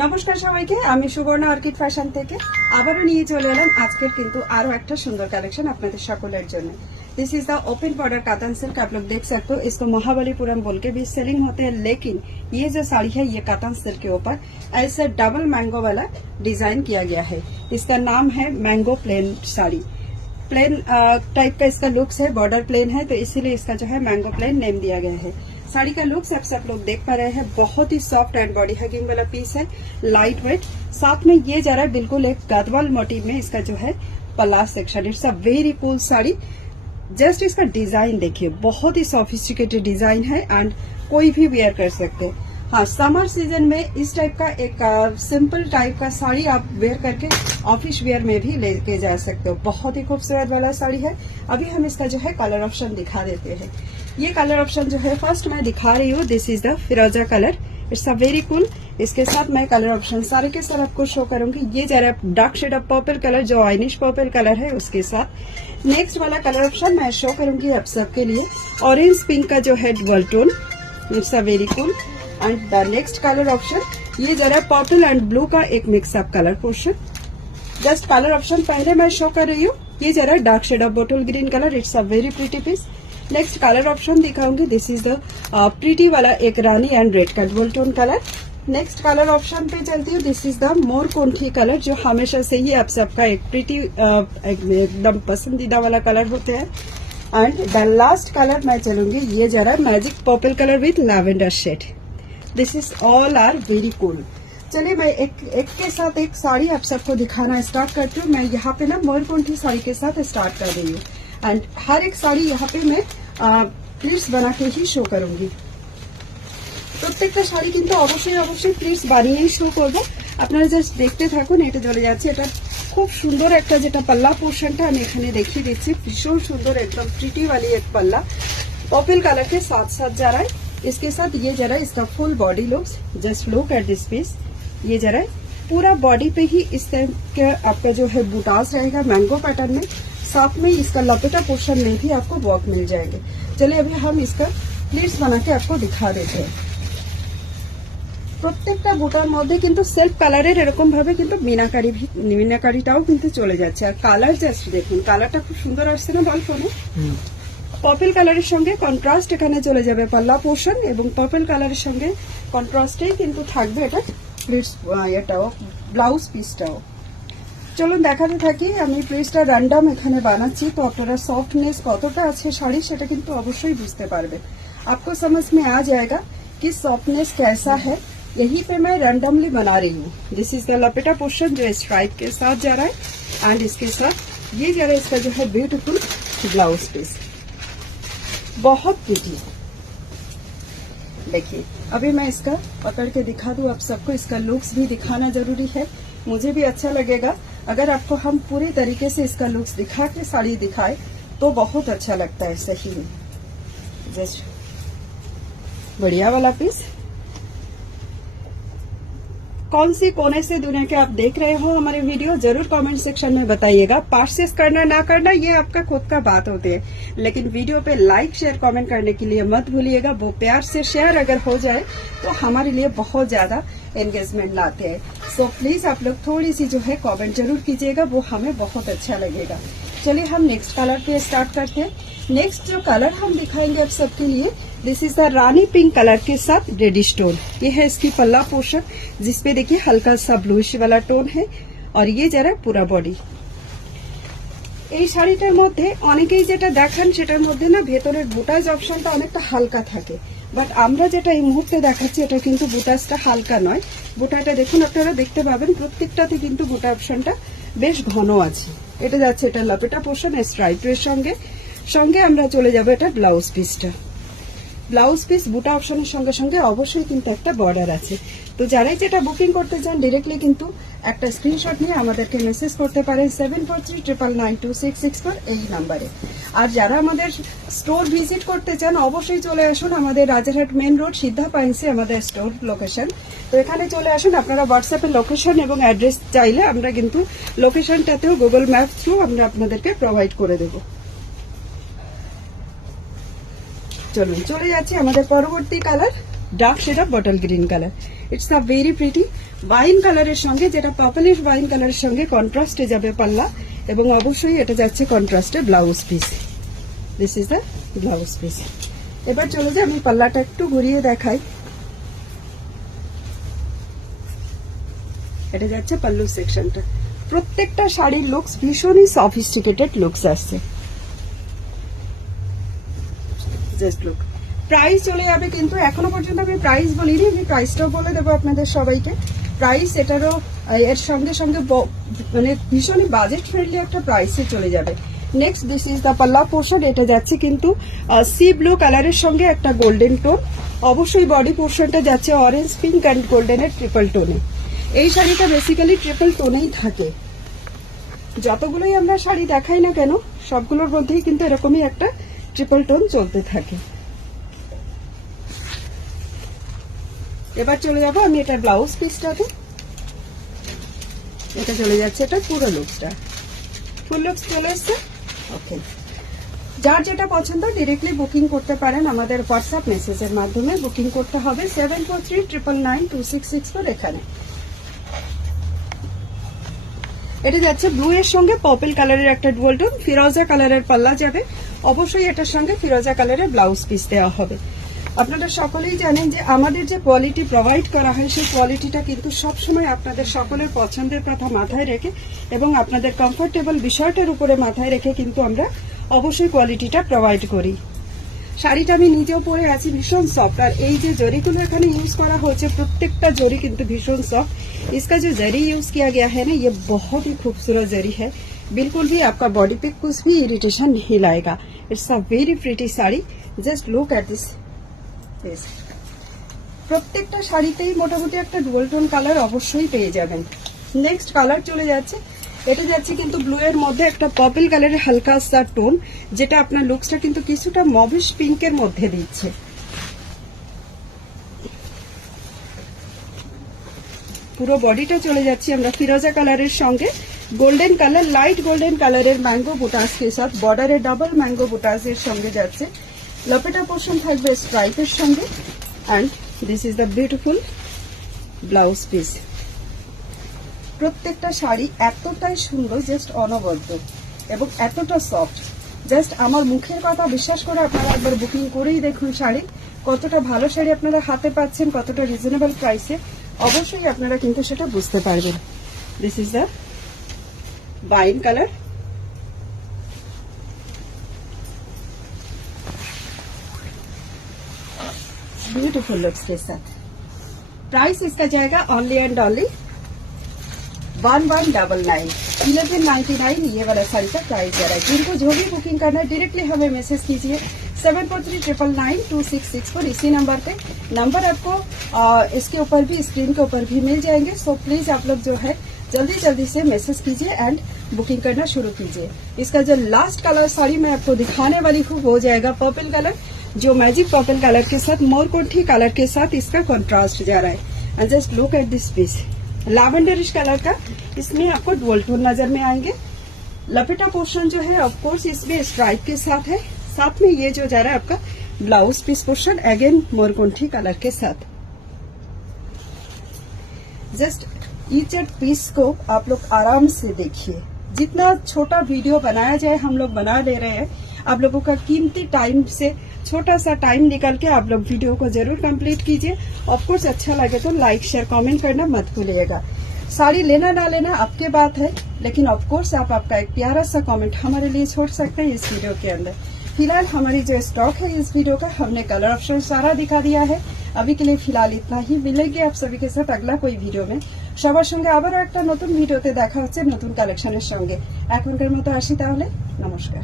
নমস্কার সবাইকে, আমি সুবর্ণা অর্কিড ফ্যাশন থেকে আবারও নিয়ে চলে এলাম আজকের কিন্তু আরো একটা সুন্দর কালেকशन আপনাদের সকলের জন্য। This is the open border katan silk. आप लोग देख सकते हो, इसको महाबलीपुरम बोल के भी सेलिंग होते हैं, लेकिन ये जो साड़ी है ये कातन सिल्क के ऊपर ऐसे डबल मैंगो वाला डिजाइन किया गया है। इसका नाम है mango plain sari. Plain type का इसका लुक्स है, बॉर्डर प्लेन है, तो इसीलिए इसका जो है मैंगो प्लेन नेम दिया गया है। साड़ी का लुक सब लोग देख पा रहे हैं, बहुत ही सॉफ्ट एंड बॉडी हगिंग वाला पीस है, लाइट वेट। साथ में ये जरा बिल्कुल एक गदवाल मोटिव में इसका जो है पल्ला section. It's a very cool sari. Just इसका डिजाइन देखिए, बहुत ही सोफिस्टिकेटेड डिजाइन है एंड कोई भी वेयर कर सकते हैं। हाँ, समर सीजन में इस टाइप का एक सिंपल टाइप का साड़ी आप वेयर करके ऑफिस वेयर में भी लेके जा सकते हो। बहुत ही खूबसूरत वाला साड़ी है। अभी हम इसका जो है कलर ऑप्शन दिखा देते हैं। ये कलर ऑप्शन जो है फर्स्ट मैं दिखा रही हूँ, दिस इज द फिरोजा colour. It's a very cool. इसके साथ मैं कलर ऑप्शन सारे के साथ आपको शो करूंगी। ये जरा dark shade of purple colour, जो आइनिश पर्पल कलर है, उसके साथ नेक्स्ट वाला कलर ऑप्शन मैं शो करूंगी आप सबके लिए, ऑरेंज पिंक का जो है double tone. It's a very cool. And the next colour option ये जरा पर्पल एंड ब्लू का एक mixup colour portion. Just colour option पहले मैं शो कर रही हूँ। ये जरा dark shade of bottle green colour. It's a very pretty piece. Next colour option दिखाऊंगी, दिस इज द प्रीटी वाला एक रानी एंड रेड का double tone colour. Next colour option पे चलती हूँ, दिस इज द मोर कोंठी कलर, जो हमेशा से ही आप सबका एक प्रीटी एकदम पसंदीदा वाला कलर होते हैं। एंड द लास्ट कलर मैं चलूंगी, ये जरा magic purple colour with lavender shade. This is all are very cool. चलिए मैं एक के साथ एक साड़ी आप सबको दिखाना स्टार्ट करती हूँ। मैं यहाँ पे ना मोरकोंठी साड़ी के साथ स्टार्ट कर रही हूँ एंड हर एक साड़ी यहाँ पे मैं प्लीट्स बना के ही शो करूंगी। প্রত্যেকটা শাড়ি কিন্তু অবশ্যই প্লিটস বানিয়েই শো করবো। আপনারা জাস্ট দেখতে থাকুন। এটা চলে যাচ্ছে, এটা খুব সুন্দর একটা যেটা পাল্লা পোর্শনটা আমি এখানে দেখিয়ে দিচ্ছি, ভীষণ সুন্দর एकदम प्रीटी वाली एक पल्ला पर्पल कलर के साथ साथ जा रहा है। इसके साथ ये जरा इसका full body looks, just look at this piece. ये जरा पूरा बॉडी पे ही इस टाइप का आपका जो है बूटास रहेगा मैंगो पैटर्न में। साथ में इसका लपेटा पोर्शन में भी आपको वर्क मिल जाएंगे। चलिए अभी हम इसका प्लीट्स बना के आपको दिखा देते हैं। প্রত্যেকটা বুটার মধ্যে কিন্তু সেলফ কালারের এরকম ভাবে কিন্তু মিনাকারিটাও কিন্তু চলে যাচ্ছে। আর কালার জাস্ট দেখুন, কালারটা খুব সুন্দর আসছে না বালকনে। পার্পল কালারের সঙ্গে কন্ট্রাস্ট এখানে চলে যাবে পাল্লা পোর্শন, এবং পার্পল কালারের সঙ্গে কন্ট্রাস্টেই কিন্তু থাকবে এটা এটাও ব্লাউজ পিসটাও। চলুন দেখাতে থাকি। আমি প্লিটসটা র্যান্ডম এখানে বানাচ্ছি, তো আপনারা সফটনেস কতটা আছে শাড়ি সেটা কিন্তু অবশ্যই বুঝতে পারবেন। आपको समझ में आ जाएगा कि सॉफ्टनेस कैसा है। यही पे मैं रैंडमली बना रही हूँ। दिस इज द लपेटा पोर्शन जो स्ट्राइप के साथ जा रहा है एंड इसके साथ ये जा रहा है इसका जो है ब्यूटीफुल ब्लाउज पीस, बहुत प्रीटी। देखिए अभी मैं इसका पकड़ के दिखा दूं आप सबको। इसका लुक्स भी दिखाना जरूरी है, मुझे भी अच्छा लगेगा। अगर आपको हम पूरी तरीके से इसका लुक्स दिखा के साड़ी दिखाए तो बहुत अच्छा लगता है सही में। जस्ट बढ़िया वाला पीस। कौन सी कोने से दुनिया के आप देख रहे हो हमारे वीडियो, जरूर कमेंट सेक्शन में बताइएगा। परचेस करना ना करना ये आपका खुद का बात होती है, लेकिन वीडियो पे लाइक शेयर कमेंट करने के लिए मत भूलिएगा। वो प्यार से शेयर अगर हो जाए तो हमारे लिए बहुत ज्यादा एंगेजमेंट लाते हैं। सो प्लीज आप लोग थोड़ी सी जो है कमेंट जरूर कीजिएगा, वो हमें बहुत अच्छा लगेगा। चलिए हम नेक्स्ट कलर पे स्टार्ट करते हैं। नेक्स्ट जो कलर हम दिखाएंगे आप सबके लिए, this is the Rani pink colour के साथ रेडिश टोन। ये है इसकी पल्ला पोर्शन, जिसपे देखिए हल्का सा ब्लूइश वाला टोन है, और ये जरा पूरा बॉडी। এই শাড়িটার মধ্যে অনেকেই যেটা দেখান সেটার মধ্যে না ভেতরের বুটাজ অপশনটা অনেকটা হালকা থাকে, বাট আমরা যেটা এই মুহূর্তে দেখাচ্ছি এটা কিন্তু বুটাজটা হালকা নয়। বুটাটা দেখুন, আপনারা দেখতে পাবেন প্রত্যেকটাতে কিন্তু বুটা অপশনটা বেশ ঘন আছে। এটা যাচ্ছে এটা লপেটা পোর্শন স্ট্রাইপের সঙ্গে সঙ্গে আমরা চলে যাব এটা ব্লাউজ পিসটা। ব্লাউজ পিস বুটা অপশনের সঙ্গে সঙ্গে অবশ্যই কিন্তু একটা বর্ডার আছে। তো যারাই যেটা বুকিং করতে চান ডিরেক্টলি কিন্তু একটা স্ক্রিনশট নিয়ে আমাদেরকে মেসেজ করতে পারেন 74399266 এই নাম্বারে। আর যারা আমাদের স্টোর ভিজিট করতে চান অবশ্যই চলে আসুন আমাদের রাজারহাট মেন রোড সিদ্ধা পাইন্সে আমাদের স্টোর লোকেশন। তো এখানে চলে আসুন। আপনারা হোয়াটসঅ্যাপে লোকেশন এবং অ্যাড্রেস চাইলে আমরা কিন্তু লোকেশনটাতেও গুগল ম্যাপ থ্রু আমরা আপনাদেরকে প্রোভাইড করে দেবো। চলুন চলে যাচ্ছি আমাদের পরবর্তী colour. Dark shade of bottle green colour. It's a very pretty wine কালারের সঙ্গে, যেটা পার্পলিশ ওয়াইন কালারের সঙ্গে কন্ট্রাস্টে যাবে পাল্লা, এবং অবশ্যই এটা যাচ্ছে কন্ট্রাস্টে blouse piece. This is the blouse piece. এবার চলে যাই, আমি পাল্লাটা একটু ঘুরিয়ে দেখাই। এটা যাচ্ছে পাল্লু সেকশনটা। প্রত্যেকটা শাড়ির লুকস ভীষণই সফিস্টিকেটেড লুকস আসছে। Just look. প্রাইস চলে যাবে, কিন্তু এখনো পর্যন্ত আমি প্রাইস বলিনি, আমি প্রাইসটাও বলে দেবো আপনাদের সবাইকে। প্রাইস এটারও এর সঙ্গে সঙ্গে মানে ভীষণই বাজেট ফ্রেন্ডলি একটা প্রাইসে চলে যাবে। নেক্সট দিস ইজ দ্য পাল্লা পোর্শন। এটা যাচ্ছে কিন্তু সি ব্লু কালারের সঙ্গে একটা গোল্ডেন টোন। অবশ্যই বডি পোর্শনটা যাচ্ছে অরেঞ্জ, পিঙ্ক অ্যান্ড গোল্ডেনের ট্রিপল টোনে। এই শাড়িটা বেসিক্যালি ট্রিপল টোনেই থাকে। যতগুলোই আমরা শাড়ি দেখাই না কেন, সবগুলোর মধ্যেই কিন্তু এরকমই একটা ট্রিপল টোন চলতে থাকে। এবার চলে যাবো আমি এটা ব্লাউজ পিসটাতে। এটা চলে যাচ্ছে এটা পুরো লুকসটা, ফুল লুকস চলে এসছে। ওকে, যার যেটা পছন্দ ডিরেক্টলি বুকিং করতে পারেন আমাদের হোয়াটসঅ্যাপ মেসেজের মাধ্যমে। বুকিং করতে হবে 7439992664 এখানে। এটা যাচ্ছে ব্লু এর সঙ্গে পার্পল কালারের একটা ডুয়াল টোন, ফিরোজা কালারের পাল্লা যাবে। অবশ্যই এটার সঙ্গে ফিরোজা কালারের ব্লাউজ পিস দেওয়া হবে। আপনারা সকলেই জানেন যে আমাদের যে কোয়ালিটি প্রোভাইড করা হয়, সেই কোয়ালিটিটা কিন্তু সবসময় আপনাদের সকলের পছন্দের কথা মাথায় রেখে এবং আপনাদের কমফোর্টেবল বিষয়টার উপরে মাথায় রেখে কিন্তু আমরা অবশ্যই কোয়ালিটিটা প্রোভাইড করি। শাড়িটা আমি নিজেও পরে আছি, ভীষণ সফট। আর এই যে জরিগুলো এখানে ইউজ করা হয়েছে, প্রত্যেকটা জরি কিন্তু ভীষণ সফট। इसका जो जरी यूज किया गया है ना, ये बहुत ही खूबसूरत जरी है। बिल्कुल भी आपका बॉडी पे कुछ भी इरिटेशन नहीं लाएगा। It's a very pretty sari. Just look at this. প্রত্যেকটা শাড়িতেই মোটামুটি একটা ডুয়াল টোন কালার অবশ্যই পেয়ে যাবেন। নেক্সট কালার চলে যাচ্ছে, এটা যাচ্ছে কিন্তু ব্লু এর মধ্যে একটা পার্পল কালারের হালকা সা টোন, যেটা আপনার লুকসটা কিন্তু কিছুটা মবিশ পিঙ্কের মধ্যে দিচ্ছে। পুরো বডিটা চলে যাচ্ছে আমরা ফিরোজা কালারের সঙ্গে গোল্ডেন কালার, লাইট গোল্ডেন কালারের ম্যাঙ্গো বুটাস के साथ বর্ডারে ডাবল ম্যাঙ্গো বুটাস এর সঙ্গে যাচ্ছে। লপেটা পোর্শন থাকবে স্ট্রাইপের সঙ্গে। And this is the beautiful blouse piece. প্রত্যেকটা শাড়ি এতটাই সুন্দর, জাস্ট অনবদ্য এবং এতটা সফট। জাস্ট আমার মুখের কথা বিশ্বাস করে আপনারা একবার বুকিং করেই দেখুন শাড়ি কতটা ভালো শাড়ি আপনারা হাতে পাচ্ছেন, কতটা রিজনেবল প্রাইসে। অবশ্যই আপনারা কিন্তু সেটা বুঝতে পারবেন। This is the wine colour. Beautiful looks के साथ। प्राइस इसका जाएगा ओनली एंड ओनली 1199 1199। ये वाला साड़ी का प्राइस जा रहा है। जिनको जो भी बुकिंग करना है डायरेक्टली हमें मैसेज कीजिए 7439992664। इसी नंबर पे नंबर आपको इसके ऊपर भी, स्क्रीन के ऊपर भी मिल जाएंगे। सो प्लीज आप लोग जो है जल्दी जल्दी से मैसेज कीजिए एंड बुकिंग करना शुरू कीजिए। इसका जो लास्ट कलर साड़ी मैं आपको दिखाने वाली हूँ वो जाएगा पर्पल कलर, जो मैजिक पर्पल कलर के साथ मोरकोंठी कलर के साथ इसका कॉन्ट्रास्ट जा रहा है। And just look at this piece, lavenderish colour का इसमें आपको डुअल टोन नजर में आएंगे। लपेटा पोर्शन जो है ऑफकोर्स इसमें स्ट्राइप के साथ है। साथ में ये जो जा रहा है आपका ब्लाउज पीस पोर्शन अगेन मोरकोंठी कलर के साथ। जस्ट ईच एंड पीस को आप लोग आराम से देखिए। जितना छोटा वीडियो बनाया जाए हम लोग बना ले रहे हैं। आप लोगों का कीमती टाइम से छोटा सा टाइम निकाल के आप लोग वीडियो को जरूर कंप्लीट कीजिए। ऑफकोर्स अच्छा लगे तो लाइक शेयर कमेंट करना मत भूलिएगा। साड़ी लेना ना लेना आपके बात है, लेकिन ऑफकोर्स आप आपका एक प्यारा सा कमेंट हमारे लिए छोड़ सकते हैं इस वीडियो के अंदर। फिलहाल हमारी जो स्टॉक है इस वीडियो का हमने कलर ऑप्शन सारा दिखा दिया है। अभी के लिए फिलहाल इतना ही। मिलेंगे आप सभी के साथ अगला कोई वीडियो में। সবার সঙ্গে আবারও একটা নতুন ভিডিওতে দেখা হচ্ছে নতুন কালেকশনের সঙ্গে। এখনকার মতো আসি তাহলে, নমস্কার।